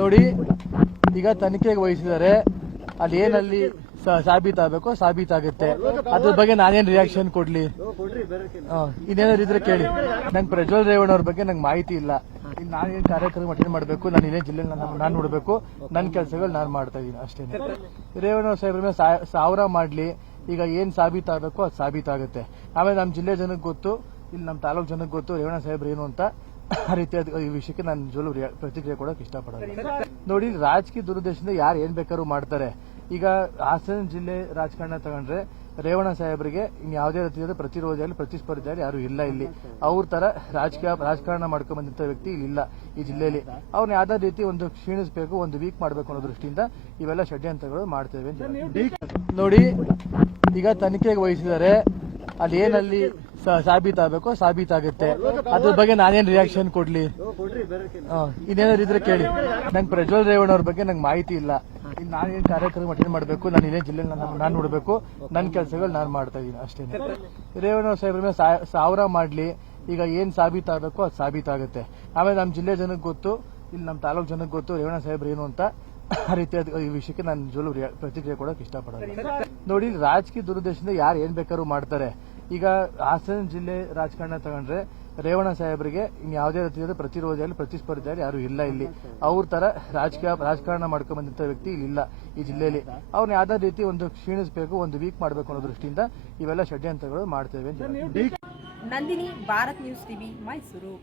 ನೋಡಿ, ಈಗ ತನಿಖೆಗೆ ವಹಿಸಿದರೆ ಏನಲ್ಲಿ ಸಾಬೀತಾಗಬೇಕು, ಸಾಬೀತಾಗುತ್ತೆ. ಅದ್ರ ಬಗ್ಗೆ ನಾನೇನ್ ರಿಯಾಕ್ಷನ್ ಕೊಡ್ಲಿ? ಇನ್ನೇನಾದ್ರು ಇದ್ರೆ ಕೇಳಿ. ನಂಗೆ ಪ್ರಜ್ವಲ್ ರೇವಣ್ಣ ಅವ್ರ ಬಗ್ಗೆ ನಂಗೆ ಮಾಹಿತಿ ಇಲ್ಲ. ಇಲ್ಲಿ ನಾನೇನ್ ಕಾರ್ಯಕ್ರಮ ಅಟೆಂಡ್ ಮಾಡಬೇಕು, ನಾನು ಇದೇ ಜಿಲ್ಲೆ ನಾನು ನೋಡಬೇಕು. ನನ್ನ ಕೆಲಸಗಳು ನಾನು ಮಾಡ್ತಾ ಇದ್ದೀನಿ ಅಷ್ಟೇ ರೇವಣ್ಣ ಸಾಹೇಬ್ರ ಸಾವಿರ ಮಾಡ್ಲಿ. ಈಗ ಏನ್ ಸಾಬೀತಾಗಬೇಕು ಅದು ಸಾಬೀತಾಗುತ್ತೆ. ಆಮೇಲೆ ನಮ್ಮ ಜಿಲ್ಲೆ ಜನಕ್ಕೆ ಗೊತ್ತು ಇಲ್ಲಿ ನಮ್ಮ ತಾಲೂಕು ಜನಕ್ಕೆ ಗೊತ್ತು ರೇವಣ್ಣ ಸಾಹೇಬ್ರು ಏನು ಅಂತ. ಆ ರೀತಿ ಈ ವಿಷಯಕ್ಕೆ ನಾನು ಜೋಲು ರಿಯಾ- ಪ್ರತಿಕ್ರಿಯೆ ಕೊಡೋಕೆ ಇಷ್ಟಪಡೋದು ನೋಡಿ, ರಾಜಕೀಯ ದುರುದ್ದೇಶದಿಂದ ಯಾರು ಏನ್ ಬೇಕಾದ್ರೂ ಮಾಡ್ತಾರೆ. ಈಗ ಹಾಸನ ಜಿಲ್ಲೆ ರಾಜಕಾರಣ ತಗೊಂಡ್ರೆ ರೇವಣ ಸಾಹೇಬರಿಗೆ ಇನ್ ಯಾವುದೇ ರೀತಿಯಾದ ಪ್ರತಿರೋಧ ಆಗಲಿ ಪ್ರತಿಸ್ಪರ್ಧೆ ಆಗಲಿ ಯಾರು ಇಲ್ಲ ಇಲ್ಲಿ. ಅವ್ರ ತರ ರಾಜಕೀಯ, ರಾಜಕಾರಣ ಮಾಡ್ಕೊಂಡ್ ಬಂದಂತ ವ್ಯಕ್ತಿ ಇಲ್ಲಿ ಇಲ್ಲ ಈ ಜಿಲ್ಲೆಯಲ್ಲಿ. ಅವ್ರನ್ನ ಯಾವ್ದೇ ರೀತಿ ಒಂದು ಕ್ಷೀಣಿಸಬೇಕು, ಒಂದು ವೀಕ್ ಮಾಡಬೇಕು ಅನ್ನೋ ದೃಷ್ಟಿಯಿಂದ ಇವೆಲ್ಲ ಷಡ್ಯಂತ್ರಗಳು ಮಾಡ್ತೇವೆ ನೋಡಿ, ಈಗ ತನಿಖೆಗೆ ವಹಿಸಿದರೆ ಅಲ್ಲಿ ಏನಲ್ಲಿ ಸಾಬೀತಾಗಬೇಕು ಸಾಬೀತಾಗುತ್ತೆ ಅದ್ರ ಬಗ್ಗೆ ನಾನೇನ್ ರಿಯಾಕ್ಷನ್ ಕೊಡ್ಲಿ? ಇನ್ನೇನಾದ್ರು ಇದ್ರೆ ಕೇಳಿ. ನಂಗೆ ಪ್ರಜ್ವಲ್ ರೇವಣ್ಣ ಅವ್ರ ಬಗ್ಗೆ ನಂಗೆ ಮಾಹಿತಿ ಇಲ್ಲ. ಇಲ್ಲಿ ನಾನೇನ್ ಕಾರ್ಯಕ್ರಮ ಅಟೆಂಡ್ ಮಾಡಬೇಕು ನಾನು ಇನ್ನೇ ಜಿಲ್ಲೆ ನಾನು ನೋಡಬೇಕು. ನನ್ನ ಕೆಲಸಗಳು ನಾನು ಮಾಡ್ತಾ ಇದ್ದೀನಿ ಅಷ್ಟೇ ರೇವಣ್ಣ ಸಾಹೇಬ್ರ ಮೇಲೆ ಸಾವಿರ ಮಾಡ್ಲಿ. ಈಗ ಏನ್ ಸಾಬೀತಾಗಬೇಕು ಅದು ಸಾಬೀತಾಗುತ್ತೆ ಆಮೇಲೆ ನಮ್ಮ ಜಿಲ್ಲೆ ಜನಕ್ಕೆ ಗೊತ್ತು ಇಲ್ಲಿ ನಮ್ಮ ತಾಲೂಕು ಜನಕ್ಕೆ ಗೊತ್ತು ರೇವಣ್ಣ ಸಾಹೇಬ್ರು ಏನು ಅಂತ. ಆ ರೀತಿ ಈ ವಿಷಯಕ್ಕೆ ನಾನು ಜೋಲು ರಿಯಾ- ಪ್ರತಿಕ್ರಿಯೆ ಕೊಡೋಕೆ ಇಷ್ಟಪಡೋದು ನೋಡಿ ರಾಜಕೀಯ ದುರುದ್ದೇಶದಿಂದ ಯಾರು ಏನ್ ಬೇಕಾದ್ರೂ ಮಾಡ್ತಾರೆ. ಈಗ ಹಾಸನ ಜಿಲ್ಲೆ ರಾಜಕಾರಣ ತಗೊಂಡ್ರೆ ರೇವಣ ಸಾಹೇಬರಿಗೆ ಇನ್ ಯಾವುದೇ ರೀತಿಯಾದ ಪ್ರತಿರೋಧ ಆಗಲಿ ಪ್ರತಿಸ್ಪರ್ಧೆ ಆಗಲಿ ಯಾರು ಇಲ್ಲ ಇಲ್ಲಿ. ಅವ್ರ ತರ ರಾಜಕೀಯ, ರಾಜಕಾರಣ ಮಾಡ್ಕೊಂಡ್ ವ್ಯಕ್ತಿ ಇಲ್ಲಿ ಇಲ್ಲ ಈ ಜಿಲ್ಲೆಯಲ್ಲಿ. ಅವ್ರನ್ನ ಯಾವ್ದೇ ರೀತಿ ಒಂದು ಕ್ಷೀಣಿಸಬೇಕು, ಒಂದು ವೀಕ್ ಮಾಡಬೇಕು ಅನ್ನೋ ದೃಷ್ಟಿಯಿಂದ ಇವೆಲ್ಲ ಷಡ್ಯಂತ್ರಗಳು ಮಾಡ್ತೇವೆ ನಂದಿನಿ ಭಾರತ್ ನ್ಯೂಸ್ ಟಿವಿ, ಮೈಸೂರು.